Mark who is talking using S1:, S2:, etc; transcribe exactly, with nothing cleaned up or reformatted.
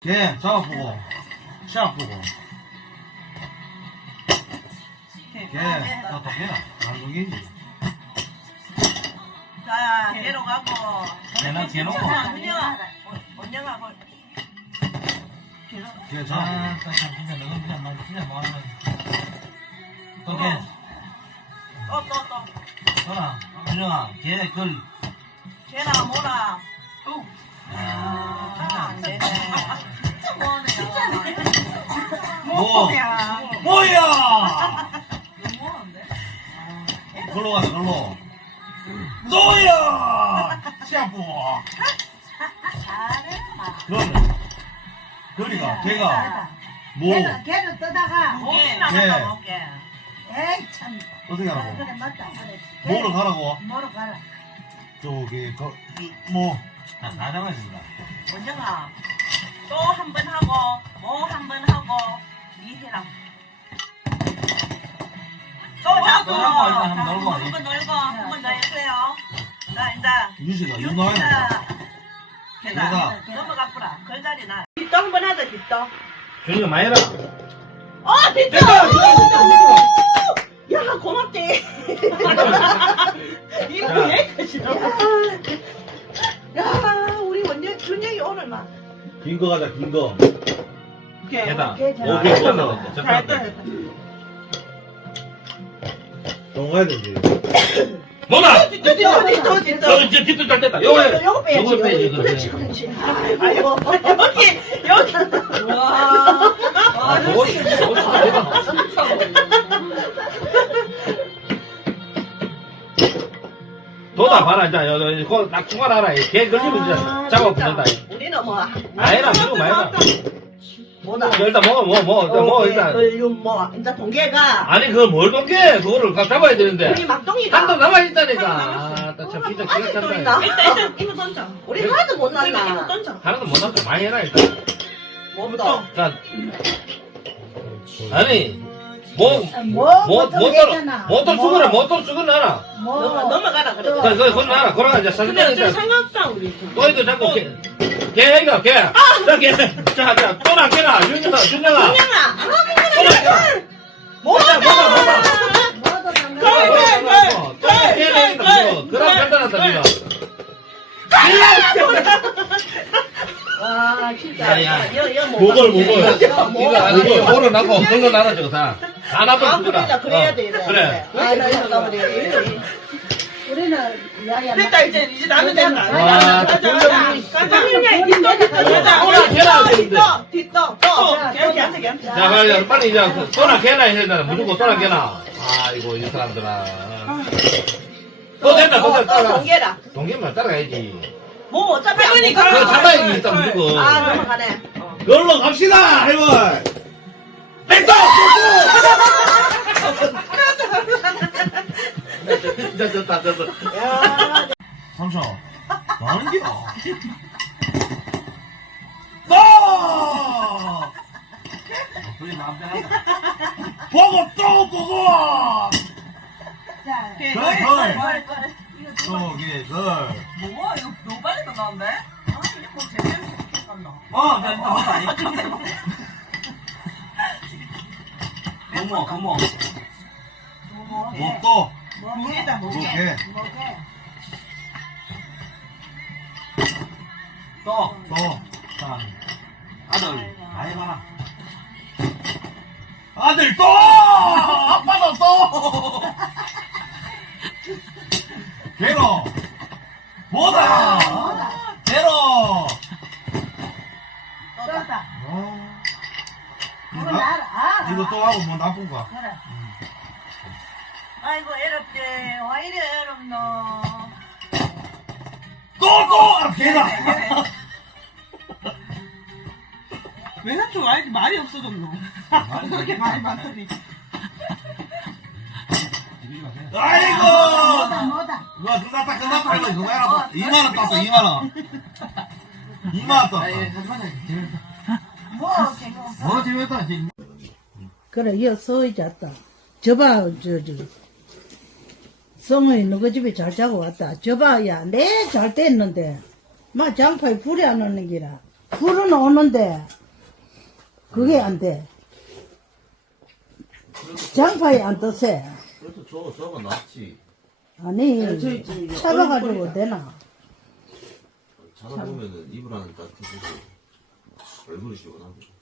S1: 개 잡아보고 시합 보고 개 나도 개나 한국인지
S2: 자, 개로 가고.
S1: 개나 개 놓고
S2: 언영아, 언영아, 개로.
S1: 개 잡고
S3: 진짜 너는 그냥 말 진짜 뭐하는
S1: 또개
S2: 또, 또, 또.
S1: 또나 은영아 개걸
S2: 개나 뭐라. 또.
S1: 아,
S2: 안 되네. 진짜 뭐하네. 진짜네.
S1: 뭐 뭐야
S2: 뭐하는데?
S1: 걸로 가자 걸로 너야 시합 보고
S2: 잘해,
S1: 그러면 거리가 개가 뭐
S4: 걔를, 걔를 떠다가
S2: 목에 나갔다,
S1: 개.
S2: 목에.
S4: 에이 참
S1: 어떻게
S4: 아,
S1: 하라고
S4: 그래 맞다 그래
S1: 뭐로 가라고
S4: 뭐로 가라
S1: 저기 그뭐 다 잡아진다
S2: 언영아, 또 한 번 하고, 뭐 한 번 하고, 이 해라. 또 잡고,
S1: 또 잡고, 일단 한번 놀고.
S2: 한 번 놀고, 한 번 더 해주세요. 자, 이제.
S1: 유시가 윤나야
S2: 계단
S1: 계단.
S2: 넘어가꾸라. 그 자리 나. 뒷도 한 번 하자, 뒷도.
S1: 준이가 많이 해라
S2: 어, 뒷도!
S1: 됐다!
S2: 야, 고맙지. 이거
S1: 자.
S2: 여기까지 넘어. 야, 우리 원년 준영이 오늘 막.
S1: 긴 거 가자 긴거 계단
S4: 걔 잘-
S1: 오케이 또 나왔다
S2: 잘했다, 잘했다.
S1: 동가야 되지
S5: 뭐나?
S2: 뒷도, 뒷도, 뒷도, 뒷도.
S5: 너 이제 뒤도 잘 됐다. 요거 해.
S2: 요거 빼야지.
S5: 요거 빼야지,
S2: 요거.
S5: 그거.
S2: 그렇지, 그렇지. 아이고, 여기, 여기. 와.
S5: 아, 저거, 저거 진짜 대박. 너다 봐라, 이제. 요, 요, 그거 딱 중간 알아. 걔 걸리면 이제 잡아 붙는다.
S2: 우리는 뭐.
S5: 아니라, 이거 말이야.
S2: 뭐다.
S5: 일단 먹어, 먹어, 먹어. 일단 먹어, 일단.
S2: 걸륜 뭐. 이제 동계가.
S5: 아니, 그걸 뭘 동게? 그거를 가- 잡아야 되는데.
S2: 우리 막동이가.
S5: 한도 남아있다니까. 아, 나 참, 진짜 기가
S2: 아직도
S5: 찬다.
S2: 있나?
S6: 일단 이거 던져.
S2: 우리 하나도 못
S6: 이거 이거
S2: 났나?
S6: 던져.
S5: 하나도 못 남자. 많이 해라, 일단.
S2: 뭐부터?
S5: 자. 아니, 뭐,
S4: 뭐
S5: 뭐,
S4: 보통
S5: 뭐,
S4: 되잖아.
S5: 뭐, 또 쓰거나, 뭐, 또 쓰거나 하나.
S4: 뭐
S2: 넘어, 넘어가라 그래.
S4: 또.
S5: 그, 그, 그건 하나. 그러나 이제
S6: 근데
S5: 사실상
S6: 어차피
S5: 이제.
S6: 상관없다 우리.
S5: 너희도 자꾸 개, 개, 이거, 개. 자, 개. 자, 자, 또나, 개나. 윤영아, 윤영아.
S2: 준영아.
S5: 또나, 개.
S2: 뭐다?
S5: 뭐다, 뭐다.
S4: 뭐도 안
S2: 걸,
S4: 돼.
S2: 걸, 걸.
S5: 또나, 개나, 이거. 그럼 간단하다, 니가.
S2: 와, 진짜.
S5: 야, 야.
S2: 여, 여, 뭐.
S1: 목을, 목을.
S5: 이거, 이거, 아니, 이거, 걸어 놔고, 걸러 놔라, 저거 다. 안 아픈
S2: 아,
S5: 거다.
S2: 그래, 그래야
S5: 어,
S2: 돼. 이래.
S5: 그래.
S2: 왜 이렇게 해서 그래.
S4: 우리는 야야
S2: 됐다, 이제, 이제 나도 된다.
S5: 와,
S2: 가자, 가자. 가자. 준영이 뒷도, 뒷도, 가자.
S5: 또나, 개나.
S2: 뒷도, 뒷도, 또.
S4: 자,
S2: 걔한테, 걔한테, 걔한테.
S5: 자, 빨리, 빨리 이제, 또나, 개나 해야 되나. 무조건 또나, 개나. 아이고, 이 사람들아. 또 된다, 또
S2: 어,
S5: 된다.
S2: 또
S5: 따라.
S2: 동계라.
S5: 동계만 따라가야지.
S2: 뭐, 어차피 안
S6: 할머니,
S2: 되니까.
S5: 그거 잡아야지, 일단 무조건.
S2: 아, 넘어가네. 어.
S1: 걸로 갑시다 할머니
S5: 땡도! 됐다, 됐다.
S2: 야,
S1: 삼촌 뭐하는겨 너 그게 마음 편하다 보고 또 보고
S4: 자
S2: 걔,
S1: 걸,
S2: 걸,
S1: 걸.
S2: 걸, 걸.
S1: 저기 걸
S2: 뭐, 이거 너무 빨리 끝나는데? 아, 이게 뭐 제대로 시켰나
S1: 어, 됐다, 맞다. 고모, 고모. 목도,
S2: 무게다, 무게.
S1: 무게.
S4: 뭐게
S1: 또, 또. 자, 아들, 많이 봐라. 아들 또! 아빠도 또! 제로! 뭐다! 제로!
S4: 떴다
S1: 어.
S4: 그거 알아 아,
S1: 이거 또 하고 뭐 나쁜 거.
S4: 그래
S2: 아이고, 애롭게. 와, 이래, 애롭노.
S1: 또, 또! 아, 걔다!
S6: 왜 삼촌 왜 이렇게 말이 없어졌노? 그렇게 말이 많더니.
S1: 아이고!
S4: 뭐다 뭐다
S1: 이거 끝났다, 끝났다. 할머니 그거 해라. 이만 원 땄어, 이만 원. 이만 원 땄어.
S4: 뭐 지금
S1: 뭐 재밌다, 지금.
S4: 그래 이어 서이 잤다 저봐 저저 성은이 너희 집에 잘 자고 왔다 저봐 야내 잘 뗐는데 막 장파에 불이 안 오는 기라 불은 오는데 그게 안 돼. 장파에 안 떠세.
S1: 그래도 저, 저거 낫지.
S4: 아니
S6: 저, 저, 저,
S4: 잡아가지고
S6: 얼굴이다.
S4: 되나?
S1: 자다 보면은 이불 안에 따뜻해지고 얼굴이 시원하고.